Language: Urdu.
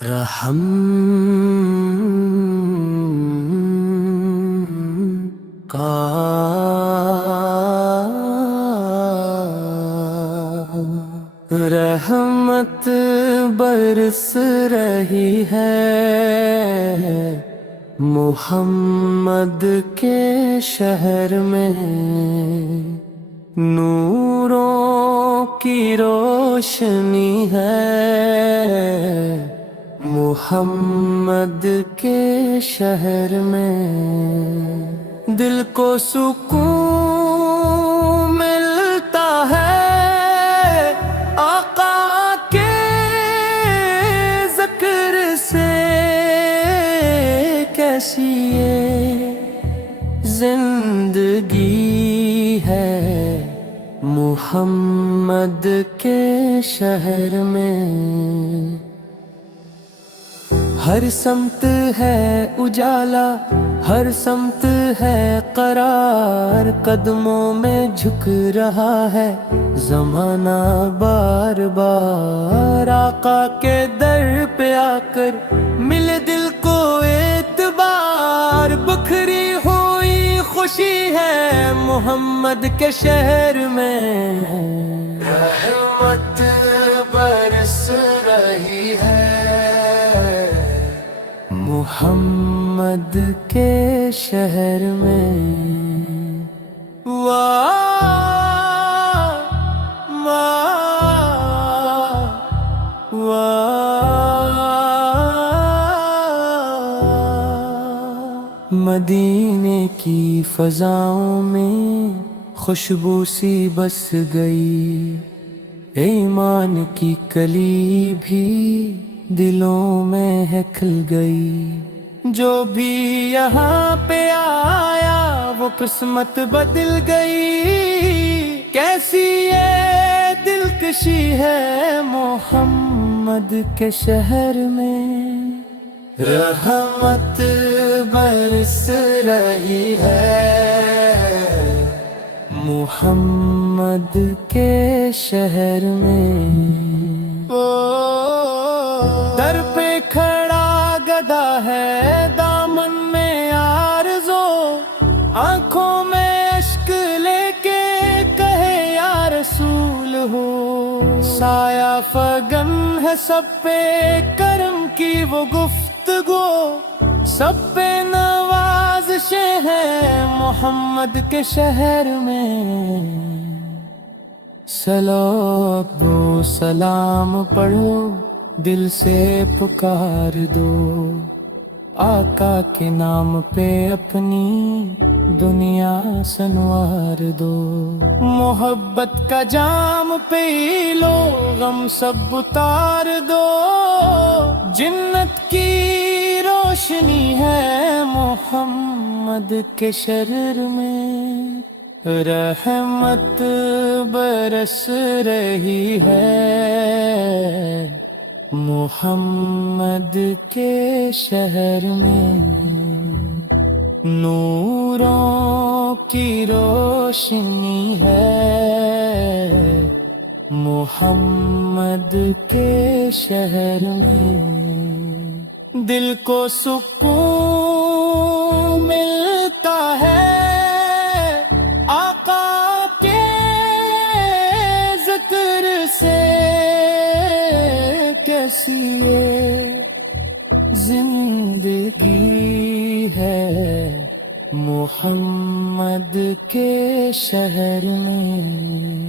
رحم کا رحمت برس رہی ہے محمد کے شہر میں، نوروں کی روشنی ہے محمد کے شہر میں، دل کو سکون ملتا ہے آقا کے ذکر سے، کیسی یہ زندگی ہے محمد کے شہر میں، ہر سمت ہے اجالا، ہر سمت ہے قرار، قدموں میں جھک رہا ہے زمانہ بار بار، آقا کے در پہ آ کر ملے دل کو اعتبار، بکھری ہوئی خوشی ہے محمد کے شہر میں، رحمت برس رہی ہے محمد کے شہر میں، واہ واہ واہ، مدینے کی فضاؤں میں خوشبو سی بس گئی، ایمان کی کلی بھی دلوں میں ہے کھل گئی، جو بھی یہاں پہ آیا وہ قسمت بدل گئی، کیسی یہ دلکشی ہے محمد کے شہر میں، رحمت برس رہی ہے محمد کے شہر میں، در پہ کھڑا گدا ہے دامن میں آرزو، آنکھوں میں اشک لے کے کہے یا رسول ہو، سایہ فگن ہے سب پہ کرم کی وہ گفتگو، سب پہ نوازشیں ہیں محمد کے شہر میں، سلام و سلام پڑھو دل سے پکار دو، آقا کے نام پہ اپنی دنیا سنوار دو، محبت کا جام پی لو غم سب اتار دو، جنت کی روشنی ہے محمد کے شہر میں، رحمت برس رہی ہے محمد کے شہر میں، نوروں کی روشنی ہے محمد کے شہر میں، دل کو سکون ملتا ہے آقا کے ذکر سے، کیسی یہ زندگی ہے محمد کے شہر میں۔